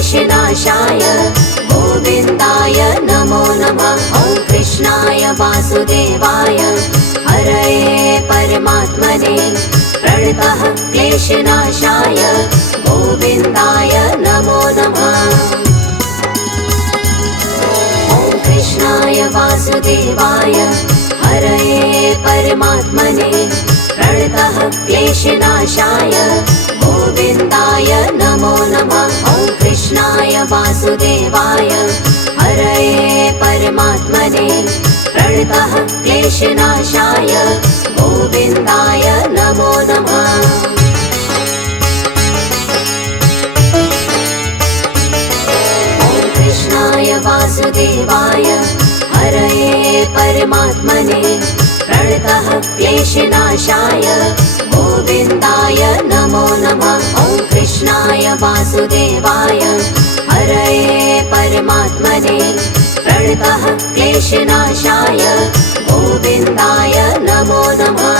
क्लेशनाशाय गोविन्दाय नमो नमः। ॐ कृष्णाय वासुदेवाय हरये परमात्मने प्रणतः क्लेशनाशाय गोविन्दाय नमो नमः। ॐ कृष्णाय वासुदेवाय हरये परमात्मने प्रणतः क्लेशनाशाय गोविन्दाय नमो नमः। ॐ कृष्णाय वासुदेवाय हरये परमात्मने प्रणतः क्लेशनाशाय गोविन्दाय नमो नमः। ॐ कृष्णाय वासुदेवाय हरये परमात्मने प्रणतः क्लेशनाशाय गोविन्दाय नमो नमः। ॐ कृष्णाय वासुदेवाय हरये परमात्मने प्रणतः क्लेशनाशाय गोविन्दाय नमो नमः।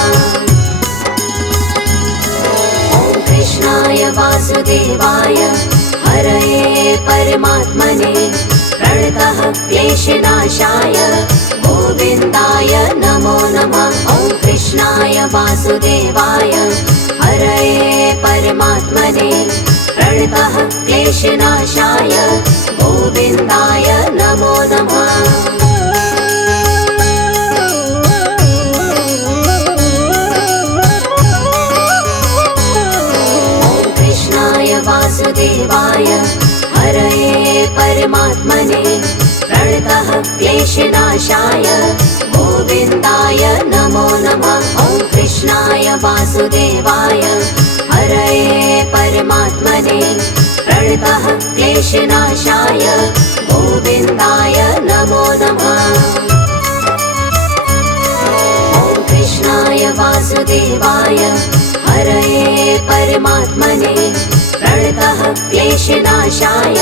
ॐ कृष्णाय वासुदेवाय हरये परमात्मने प्रणतः क्लेशनाशाय गोविन्दाय नमो नमः। ॐ कृष्णाय वासुदेवाय हरये परमात्मने प्रणतः क्लेशनाशाय गोविन्दाय नमो नमः। ॐ कृष्णाय वासुदेवाय हरये परमात्मने प्रणतः क्लेशनाशाय गोविन्दाय नमो नमः। ॐ कृष्णाय वासुदेवाय हरये परमात्मने प्रणतः क्लेशनाशाय गोविन्दाय नमो नमः। ॐ कृष्णाय वासुदेवाय हरये परमात्मने प्रणतः क्लेशनाशाय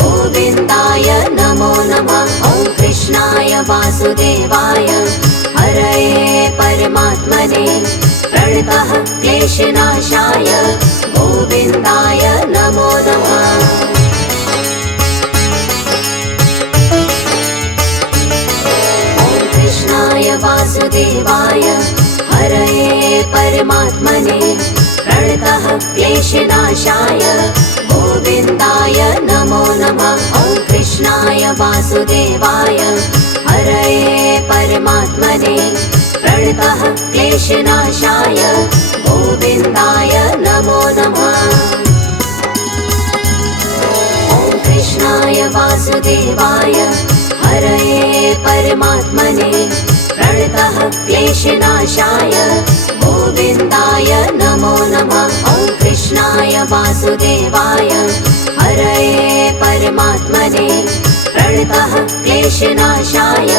गोविन्दाय नमो नमः। ॐ कृष्णाय वासुदेवाय हरये परमात्मने प्रणतः क्लेशनाशाय गोविन्दाय नमो नमः। ॐ कृष्णाय वासुदेवाय हरये परमात्मने प्रणतः क्लेशनाशाय गोविन्दाय नमो नमः। ॐ कृष्णाय वासुदेवाय हरये परमात्मने प्रणतः क्लेशनाशाय गोविन्दाय नमो नमः। ॐ कृष्णाय वासुदेवाय हरये परमात्मने प्रणतः क्लेशनाशाय गोविन्दाय नमो नमः। ॐ कृष्णाय वासुदेवाय हरये परमात्मने प्रणतः क्लेशनाशाय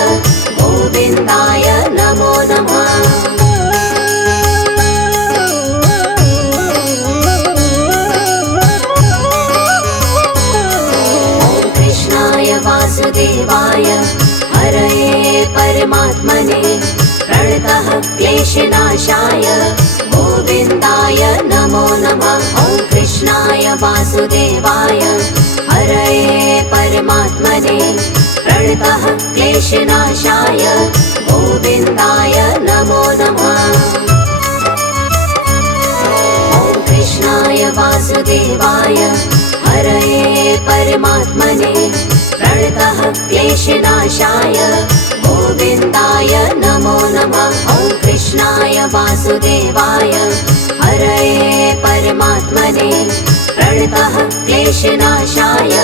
गोविन्दाय नमो नमः। ॐ कृष्णाय वासुदेवाय हरये परमात्मने प्रणतः क्लेशनाशाय गोविन्दाय नमो नमः। ॐ कृष्णाय वासुदेवाय हरये परमात्मने प्रणतः क्लेशनाशाय गोविन्दाय नमो नमः। ॐ कृष्णाय वासुदेवाय हरये परमात्मने प्रणतः क्लेशनाशाय गोविन्दाय नमो नमः। ॐ कृष्णाय वासुदेवाय हरये परमात्मने प्रणतः क्लेशनाशाय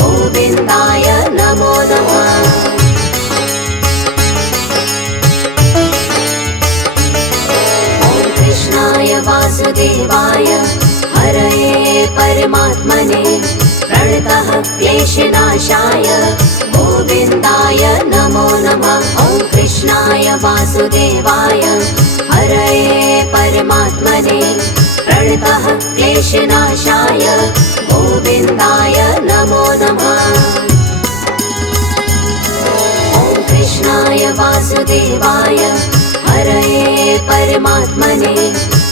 गोविन्दाय नमो नमः। ॐ कृष्णाय वासुदेवाय हरये परमात्मने प्रणतः क्लेशनाशाय गोविन्दाय नमो नमः। ॐ कृष्णाय वासुदेवाय हरये परमात्मने प्रणतः क्लेशनाशाय गोविन्दाय नमो नमः। ॐ कृष्णाय वासुदेवाय हरये परमात्मने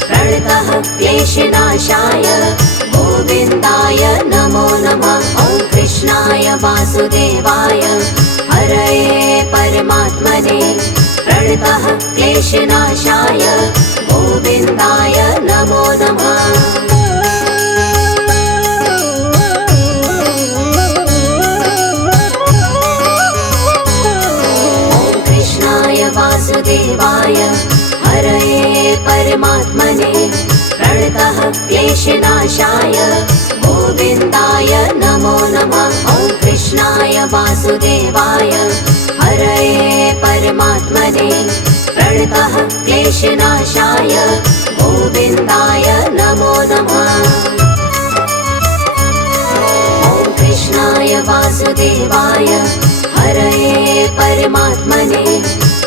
प्रणतः क्लेशनाशाय गोविन्दाय नमो नमः। वासुदेवाय हरये परमात्मने प्रणतः क्लेशनाशाय गोविन्दाय नमो नमः। वासुदेवाय हरये परमात्मने प्रणतः क्लेशनाशाय गोविन्दाय नमो नमः। ॐ कृष्णाय वासुदेवाय हरये परमात्मने प्रणतः क्लेशनाशाय गोविन्दाय नमो नमः। ॐ कृष्णाय वासुदेवाय हरये परमात्मने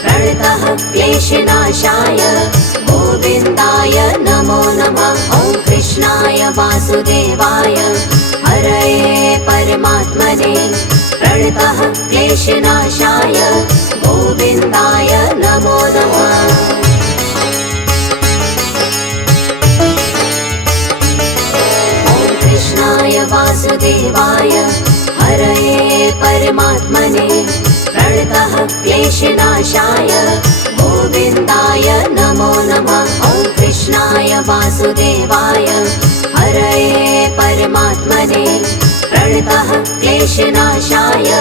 प्रणतः क्लेशनाशाय गोविन्दाय नमो नमः। ॐ कृष्णाय वासुदेवाय हरये परमात्मने प्रणतः क्लेशनाशाय गोविन्दाय नमो नमः। ॐ कृष्णाय वासुदेवाय हरये परमात्मने प्रणतः क्लेशनाशाय गोविन्दाय नमो नमः। ॐ कृष्णाय वासुदेवाय हरये परमात्मने प्रणतः क्लेशनाशाय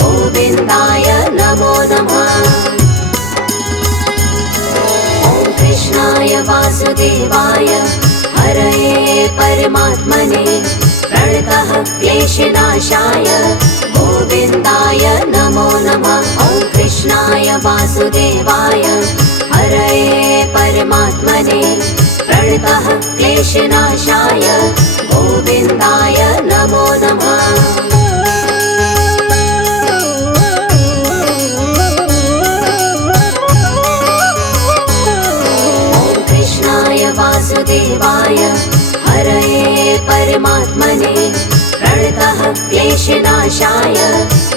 गोविन्दाय नमो नमः। ॐ कृष्णाय वासुदेवाय हरये परमात्मने प्रणतः क्लेशनाशाय गोविन्दाय नमो नमः। ॐ कृष्णाय वासुदेवाय हरये परमात्मने प्रणतः क्लेशनाशाय गोविन्दाय नमो नमः। ॐ कृष्णाय वासुदेवाय हरये परमात्मने प्रणतः क्लेशनाशाय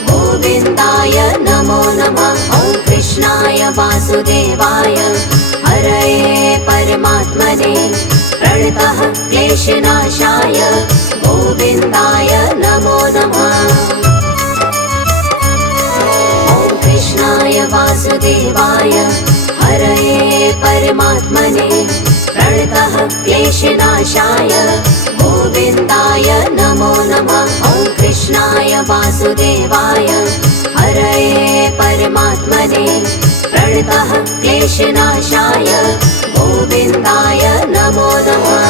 गोविन्दाय नमो नमः। ॐ कृष्णाय वासुदेवाय हरये परमात्मने प्रणतः क्लेशनाशाय गोविन्दाय नमो नमः। ॐ कृष्णाय वासुदेवाय हरये परमात्मने प्रणतः क्लेशनाशाय गोविन्दाय नमो नमः। ॐ कृष्णाय वासुदेवाय हरये परमात्मने प्रणतः क्लेशनाशाय गोविन्दाय नमो नमः।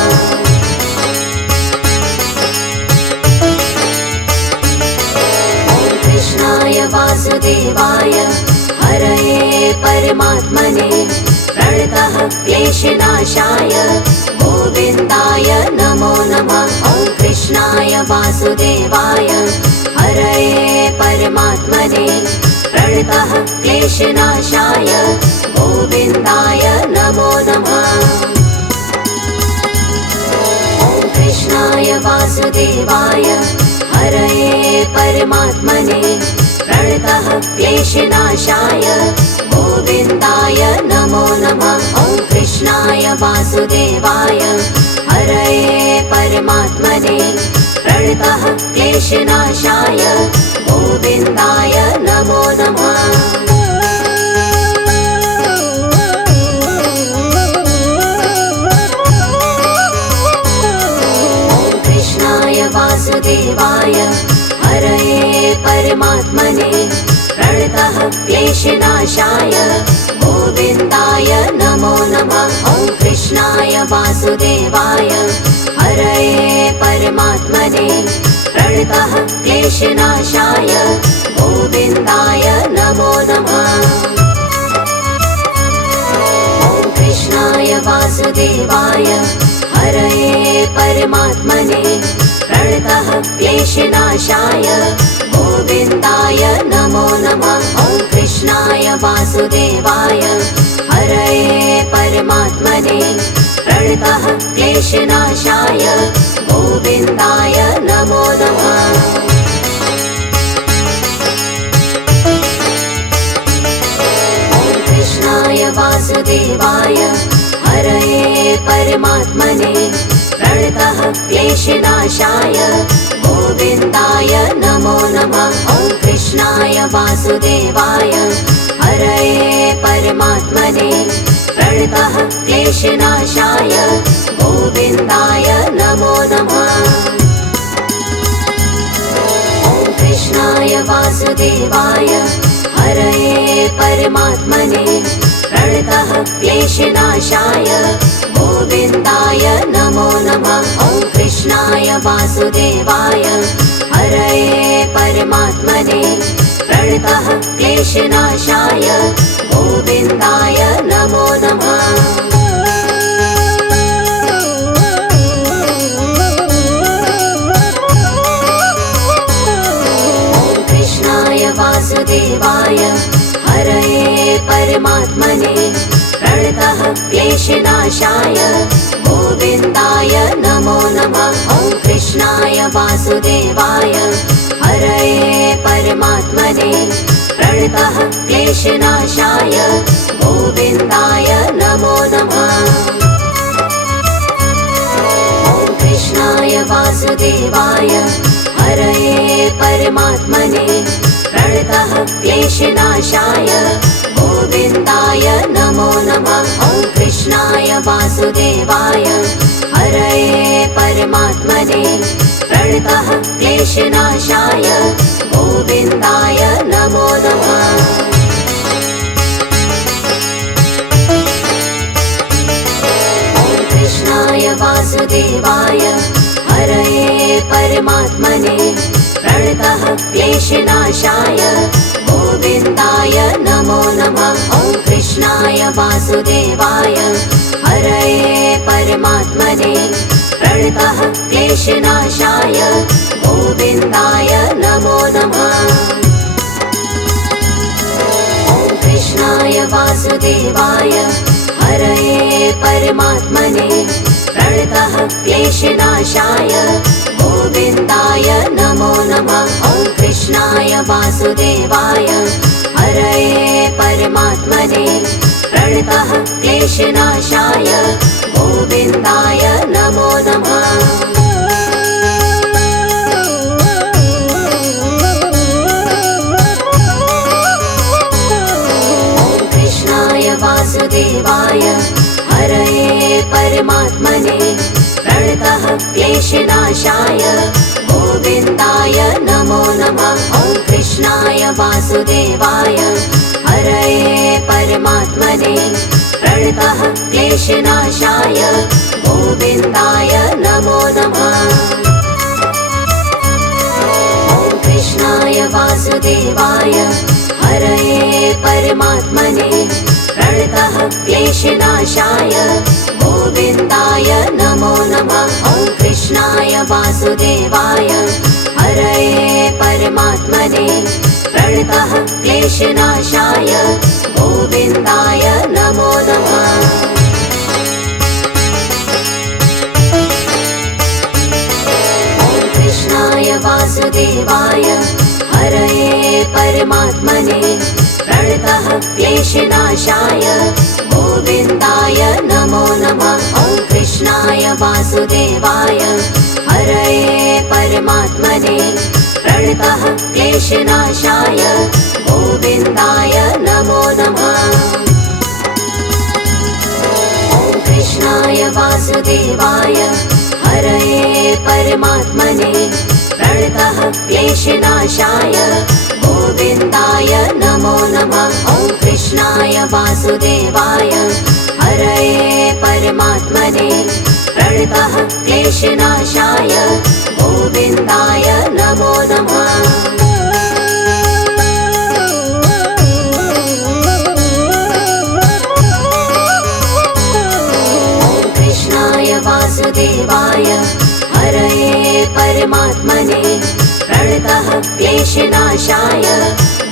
ॐ कृष्णाय वासुदेवाय हरये परमात्मने प्रणतः क्लेशनाशाय गोविन्दाय नमो नमः। ॐ कृष्णाय वासुदेवाय हरये परमात्मने प्रणतः क्लेशनाशाय गोविन्दाय नमो नमः। ॐ कृष्णाय वासुदेवाय हरये परमात्मने प्रणतः क्लेशनाशाय गोविन्दाय नमो नमः। ॐ कृष्णाय वासुदेवाय हरये परमात्मने प्रणतः क्लेशनाशाय गोविन्दाय नमो नमः। ॐ कृष्णाय वासुदेवाय हरये परमात्मने प्रणतः क्लेशनाशाय गोविन्दाय नमो नमः। ॐ कृष्णाय वासुदेवाय हरये परमात्मने प्रणतः क्लेशनाशाय गोविन्दाय नमो नमः। ॐ कृष्णाय वासुदेवाय हरये परमात्मने प्रणतः क्लेशनाशाय गोविन्दाय नमो नमः। ॐ कृष्णाय वासुदेवाय हरये परमात्मने प्रणतः क्लेशनाशाय गोविन्दाय नमो नमः। ॐ कृष्णाय वासुदेवाय हरये परमात्मने प्रणतः क्लेशनाशाय गोविन्दाय नमो नमः। ॐ वासुदेवाय हरये परमात्मने प्रणतः क्लेशनाशाय गोविन्दाय नमो नमः। ॐ कृष्णाय वासुदेवाय हरये परमात्मने प्रणतः क्लेशनाशाय गोविन्दाय नमो नमः। ॐ कृष्णाय वासुदेवाय हरये परमात्मने प्रणतः क्लेशनाशाय गोविन्दाय नमो नमः। ॐ कृष्णाय वासुदेवाय हरये परमात्मने प्रणतः क्लेशनाशाय गोविन्दाय नमो नमः। ॐ कृष्णाय वासुदेवाय हरये परमात्मने प्रणतः क्लेशनाशाय गोविन्दाय नमो नमः। ॐ कृष्णाय वासुदेवाय हरये परमात्मने प्रणतः क्लेशनाशाय गोविन्दाय नमो नमः। ॐ कृष्णाय वासुदेवाय हरये परमात्मने प्रणतः क्लेशनाशाय गोविन्दाय नमो नमः। ॐ कृष्णाय वासुदेवाय हरये परमात्मने प्रणतः क्लेशनाशाय गोविन्दाय नमो नमः। ॐ कृष्णाय वासुदेवाय हरये परमात्मने प्रणतः क्लेशनाशाय गोविन्दाय नमो नमः। ॐ कृष्णाय वासुदेवाय हरये परमात्मने प्रणतः क्लेशनाशाय गोविन्दाय नमो नमः। ॐ कृष्णाय वासुदेवाय हरये परमात्मने प्रणतः क्लेशनाशाय गोविन्दाय नमो नमः। ॐ कृष्णाय वासुदेवाय हरये परमात्मने प्रणतः क्लेशनाशाय गोविन्दाय नमो नमः। ॐ कृष्णाय वासुदेवाय हरये परमात्मने प्रणतः क्लेशनाशाय गोविन्दाय नमो नमः। ॐ कृष्णाय वासुदेवाय हरये परमात्मने प्रणतः क्लेशनाशाय गोविन्दाय नमो नमः। ॐ कृष्णाय वासुदेवाय हरये परमात्मने प्रणतः क्लेशनाशाय गोविन्दाय नमो नमः। ॐ कृष्णाय वासुदेवाय हरये परमात्मने प्रणतः क्लेशनाशाय गोविन्दाय नमो नमः। ॐ कृष्णाय वासुदेवाय हरये परमात्मने प्रणतः क्लेशनाशाय गोविन्दाय नमो नमः। ॐ कृष्णाय वासुदेवाय हरये परमात्मने प्रणतः क्लेशनाशाय गोविन्दाय नमो नमः। ॐ कृष्णाय वासुदेवाय हरये परमात्मने प्रणतः क्लेशनाशाय गोविन्दाय नमो नमः। ॐ कृष्णाय वासुदेवाय हरये परमात्मने प्रणतः क्लेशनाशाय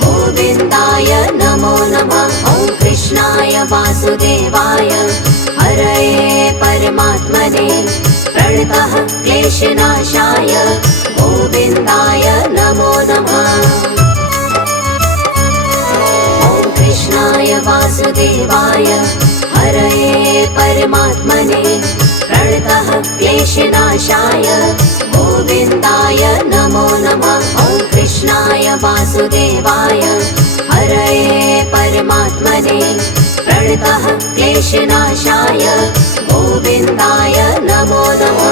गोविन्दाय नमो नमः। ॐ कृष्णाय वासुदेवाय हरये परमात्मने प्रणतः क्लेशनाशाय गोविन्दाय नमो नमः। ॐ कृष्णाय वासुदेवाय हरये परमात्मने प्रणतः क्लेशनाशाय गोविन्दाय नमो नमः। ॐ कृष्णाय वासुदेवाय हरये परमात्मने प्रणतः क्लेशनाशाय गोविन्दाय नमो नमः।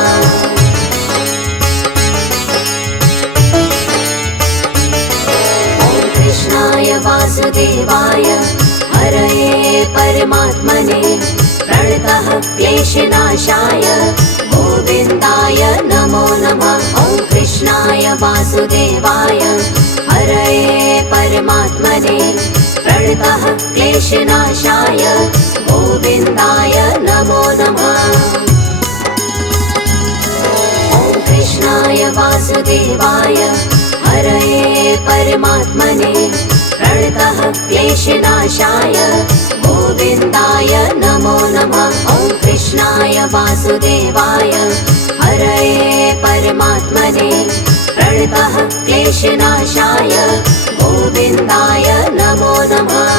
कृष्णाय वासुदेवाय हरये परमात्मने प्रणतः क्लेशनाशाय गोविन्दाय नमो नमः। ॐ कृष्णाय वासुदेवाय हरये परमात्मने प्रणतः क्लेशनाशाय गोविन्दाय नमो नमः। ॐ कृष्णाय वासुदेवाय हरये परमात्मने प्रणतः क्लेशनाशाय गोविन्दाय नमो नमः। ॐ कृष्णाय वासुदेवाय हरये परमात्मने प्रणतः क्लेशनाशाय गोविन्दाय नमो नमः।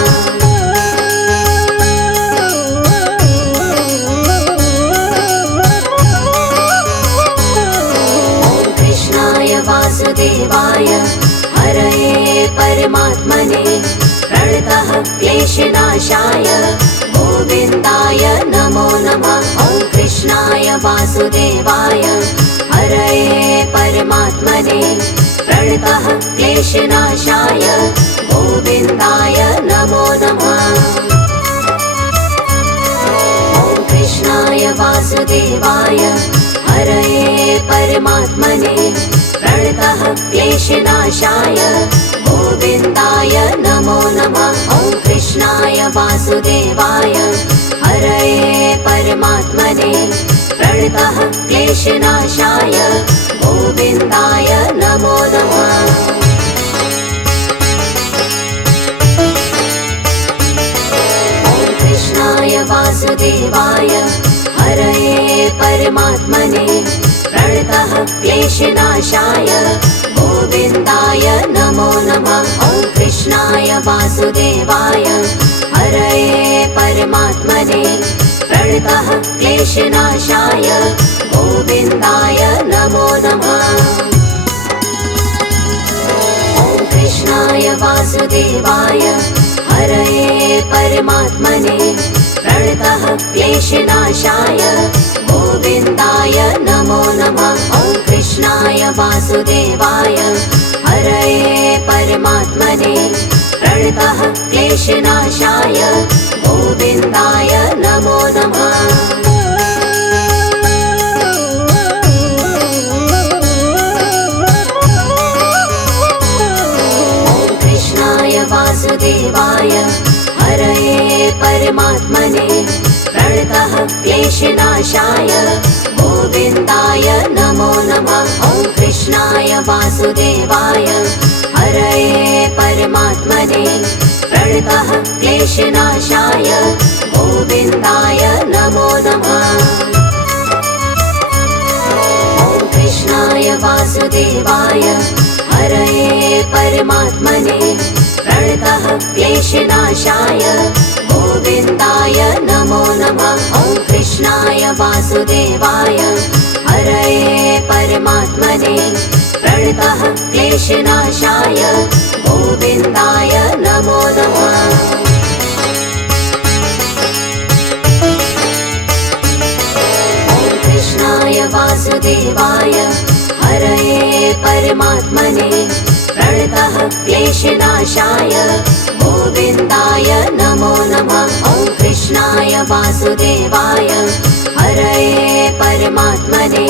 वासुदेवाय हरये परमात्मने प्रणतः क्लेशनाशाय गोविन्दाय नमो नमः। ॐ कृष्णाय वासुदेवाय हरये परमात्मने प्रणतः क्लेशनाशाय गोविन्दाय नमो नमः। ॐ कृष्णाय वासुदेवाय हरये परमात्मने प्रणतः क्लेशनाशाय गोविन्दाय नमो नमः। ॐ कृष्णाय वासुदेवाय हरये परमात्मने प्रणतः क्लेशनाशाय गोविन्दाय नमो नमः। ॐ कृष्णाय वासुदेवाय हरये परमात्मने प्रणतः क्लेशनाशाय गोविन्दाय नमो नमः। ॐ कृष्णाय वासुदेवाय हरये परमात्मने प्रणतः क्लेशनाशाय गोविन्दाय नमो नमः। ॐ कृष्णाय वासुदेवाय हरये परमात्मने प्रणतः क्लेशनाशाय गोविन्दाय नमो नमः। ॐ कृष्णाय वासुदेवाय हरये परमात्मने प्रणतः क्लेशनाशाय गोविन्दाय नमो नमः। ॐ कृष्णाय वासुदेवाय हरये परमात्मने प्रणतः क्लेशनाशाय गोविन्दाय नमो नमः। ॐ कृष्णाय वासुदेवाय हरये परमात्मने प्रणतः क्लेशनाशाय गोविन्दाय नमो नमः। ॐ कृष्णाय वासुदेवाय हरये परमात्मने प्रणतः क्लेशनाशाय गोविन्दाय नमो नमः। ॐ कृष्णाय वासुदेवाय हरये परमात्मने प्रणतः क्लेशनाशाय गोविन्दाय नमो नमः। ॐ कृष्णाय वासुदेवाय हरये परमात्मने प्रणतः क्लेशनाशाय गोविन्दाय नमो नमः। ॐ कृष्णाय वासुदेवाय हरये परमात्मने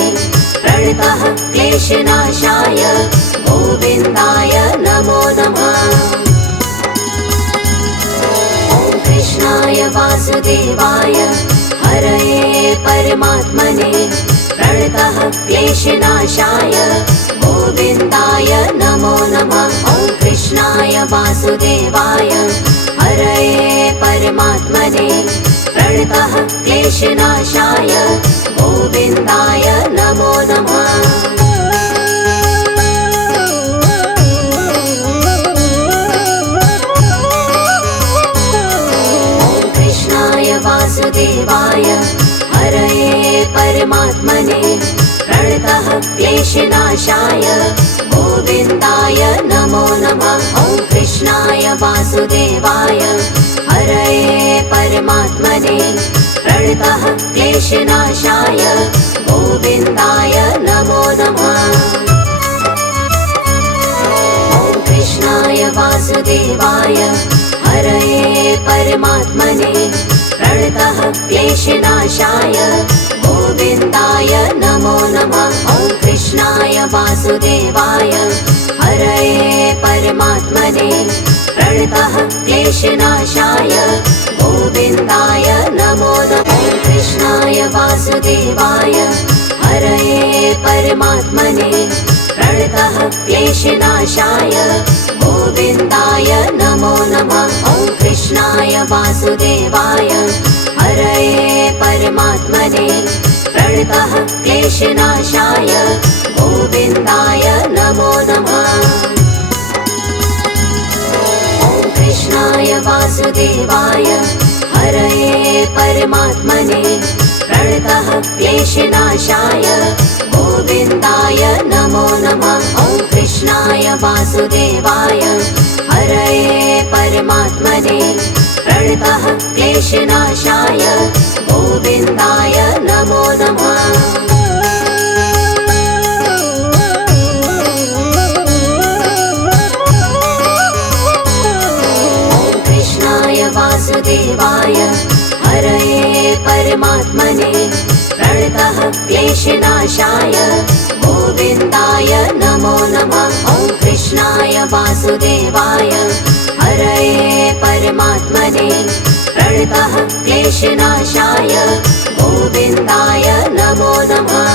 प्रणतः क्लेशनाशाय गोविन्दाय नमो नमः। ॐ कृष्णाय वासुदेवाय हरये परमात्मने प्रणतः क्लेशनाशाय गोविन्दाय नमो नमः। ॐ कृष्णाय वासुदेवाय हरये परमात्मने प्रणतः क्लेशनाशाय गोविन्दाय नमो नमः। ॐ कृष्णाय वासुदेवाय हरये परमात्मने प्रणतः क्लेशनाशाय गोविन्दाय नमो नमः। कृष्णाय वासुदेवाय हरये परमात्मने प्रणतः क्लेशनाशाय गोविन्दाय नमो नमः। ॐ कृष्णाय वासुदेवाय हरये परमात्मने प्रणतः क्लेशनाशाय गोविन्दाय नमो नमः। ॐ कृष्णाय वासुदेवाय हरये परमात्मने प्रणतः क्लेशनाशाय गोविन्दाय नमो नमः। ॐ कृष्णाय वासुदेवाय हरये परमात्मने प्रणतः क्लेशनाशाय गोविन्दाय नमो नमः। ॐ कृष्णाय वासुदेवाय हरये परमात्मने प्रणतः क्लेशनाशाय गोविन्दाय नमो नमः। ॐ कृष्णाय वासुदेवाय हरये परमात्मने प्रणतः क्लेशनाशाय गोविन्दाय नमो नमः। ॐ कृष्णाय वासुदेवाय हरये परमात्मने प्रणतः क्लेशनाशाय गोविन्दाय नमो नमः। ॐ कृष्णाय वासुदेवाय हरये परमात्मने प्रणतः क्लेशनाशाय गोविन्दाय नमो नमः। ॐ कृष्णाय वासुदेवाय हरये परमात्मने प्रणतः क्लेशनाशाय गोविन्दाय नमो नमः।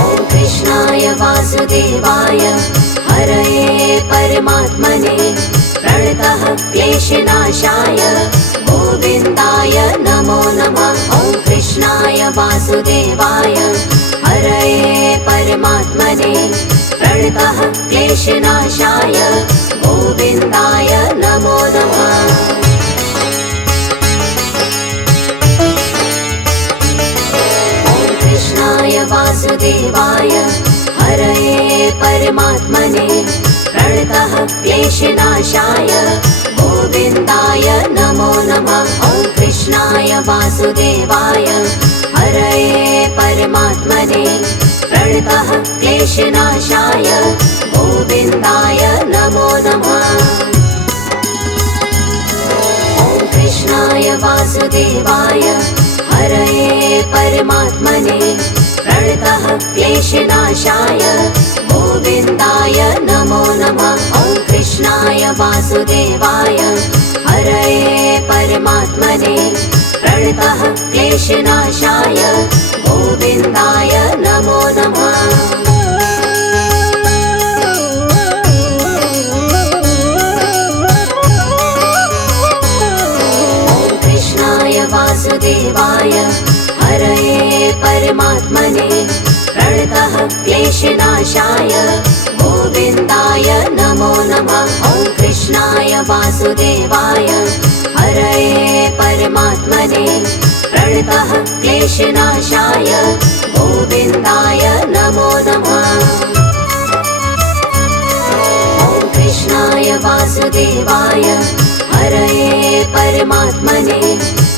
ॐ कृष्णाय वासुदेवाय हरये परमात्मने प्रणतः क्लेशनाशाय गोविन्दाय नमो नमः। ॐ कृष्णाय वासुदेवाय हरये परमात्मने प्रणतः क्लेशनाशाय गोविन्दाय नमो नमः। ॐ कृष्णाय वासुदेवाय हरये परमात्मने प्रणतः क्लेशनाशाय गोविन्दाय नमो नमः। ॐ कृष्णाय वासुदेवाय हरये परमात्मने प्रणतः क्लेशनाशाय गोविन्दाय नमो नमः। ॐ कृष्णाय वासुदेवाय हरये परमात्मने प्रणतः क्लेशनाशाय गोविन्दाय नमो नमः। ॐ कृष्णाय वासुदेवाय हरये परमात्मने प्रणतः क्लेशनाशाय गोविन्दाय नमो नमः। ॐ कृष्णाय वासुदेवाय हरये परमात्मने प्रणतः क्लेशनाशाय गोविन्दाय नमो नमः। ॐ कृष्णाय वासुदेवाय हरये परमात्मने प्रणतः क्लेशनाशाय गोविन्दाय नमो नमः। ॐ कृष्णाय वासुदेवाय हरये परमात्मने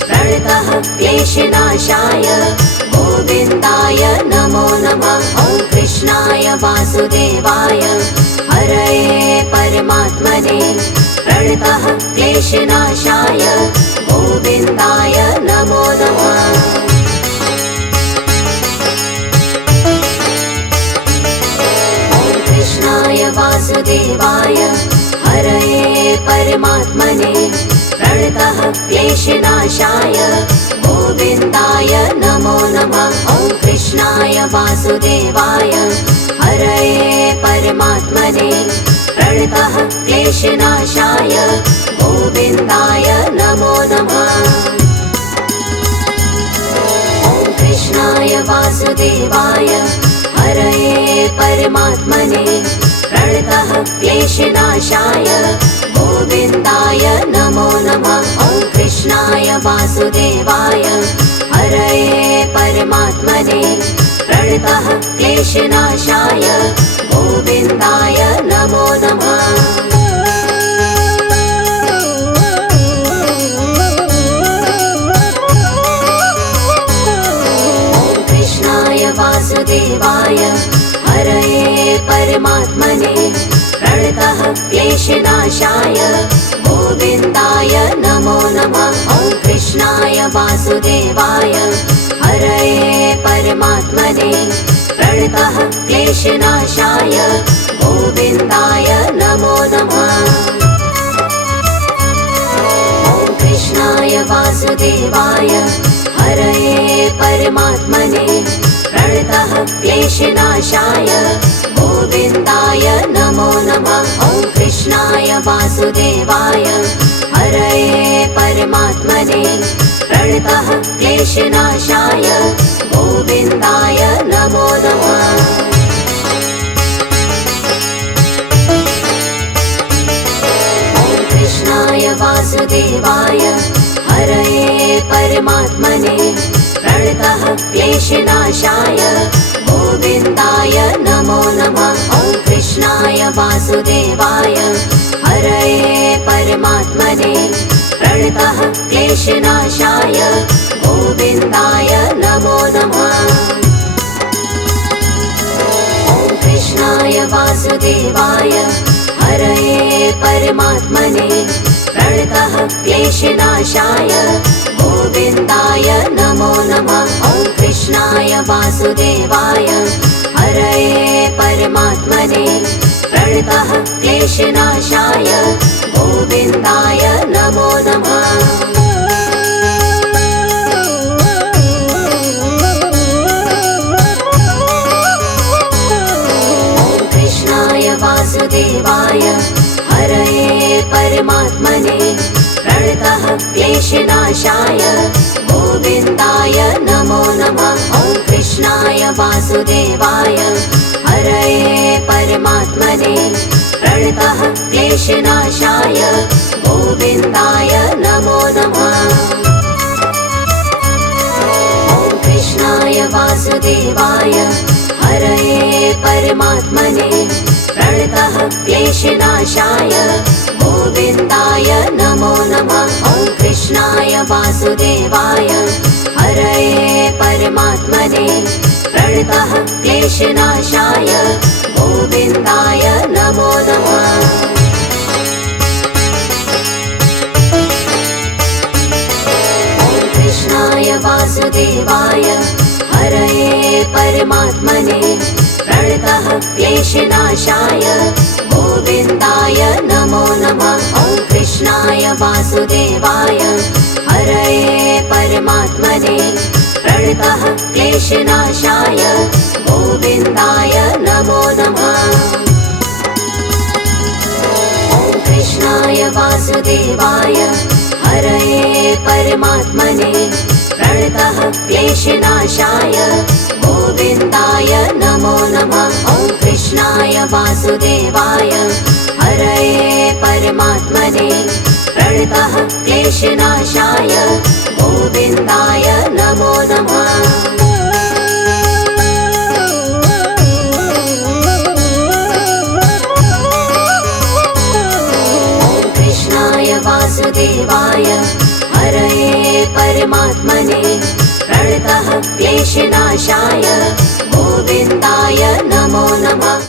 प्रणतः क्लेशनाशाय गोविन्दाय नमो नमः। ॐ कृष्णाय वासुदेवाय हरये परमात्मने प्रणतः क्लेशनाशाय गोविन्दाय नमो नमः। ॐ कृष्णाय वासुदेवाय हरये परमात्मने प्रणतः क्लेशनाशाय गोविन्दाय नमो नमः। ॐ कृष्णाय वासुदेवाय हरये परमात्मने प्रणतः क्लेशनाशाय गोविन्दाय नमो नमः। ॐ कृष्णाय वासुदेवाय हरये परमात्मने प्रणतः क्लेशनाशाय गोविन्दाय नमो नमः। ॐ कृष्णाय वासुदेवाय हरये परमात्मने प्रणतः क्लेशनाशाय गोविन्दाय नमो नमः। परमात्मने प्रणतः क्लेशनाशाय गोविन्दाय नमो नमः। ॐ कृष्णाय वासुदेवाय हरये परमात्मने प्रणतः क्लेशनाशाय गोविन्दाय नमो नमः। ॐ कृष्णाय वासुदेवाय हरये परमात्मने प्रणतः क्लेशनाशाय गोविन्दाय नमो नमः। ॐ कृष्णाय वासुदेवाय हरये परमात्मने प्रणतः क्लेशनाशाय गोविन्दाय नमो नमः। ॐ कृष्णाय वासुदेवाय हरये परमात्मने प्रणतः क्लेशनाशाय गोविन्दाय नमो नमः। ॐ कृष्णाय वासुदेवाय हरये परमात्मने प्रणतः क्लेशनाशाय गोविन्दाय नमो नमः। ॐ कृष्णाय वासुदेवाय हरये परमात्मने प्रणतः क्लेशनाशाय गोविन्दाय नमो नमः। ॐ कृष्णाय वासुदेवाय हरये परमात्मने प्रणतः क्लेशनाशाय गोविन्दाय नमो नमः। ॐ कृष्णाय वासुदेवाय हरये परमात्मने प्रणतः क्लेशनाशाय गोविन्दाय नमो नमः। ॐ कृष्णाय वासुदेवाय हरये परमात्मने प्रणतः क्लेशनाशाय गोविन्दाय नमो नमः। ॐ कृष्णाय वासुदेवाय हरये परमात्मने प्रणतः क्लेशनाशाय गोविन्दाय नमो नमः। ॐ कृष्णाय वासुदेवाय हरये परमात्मने प्रणतः क्लेशनाशाय गोविन्दाय नमो नमः। ॐ कृष्णाय वासुदेवाय हरये परमात्मने प्रणतः क्लेशनाशाय गोविन्दाय नमो नमः। ॐ कृष्णाय वासुदेवाय हरये परमात्मने प्रणतः क्लेशनाशाय गोविन्दाय नमो नमः। ॐ कृष्णाय वासुदेवाय हरये परमात्मने प्रणतः क्लेशनाशाय गोविन्दाय नमो नमः। ॐ कृष्णाय वासुदेवाय हरये परमात्मने प्रणतः क्लेशनाशाय गोविन्दाय नमो नमः। ॐ कृष्णाय वासुदेवाय हरये परमात्मने प्रणतः क्लेशनाशाय गोविन्दाय नमो नमः।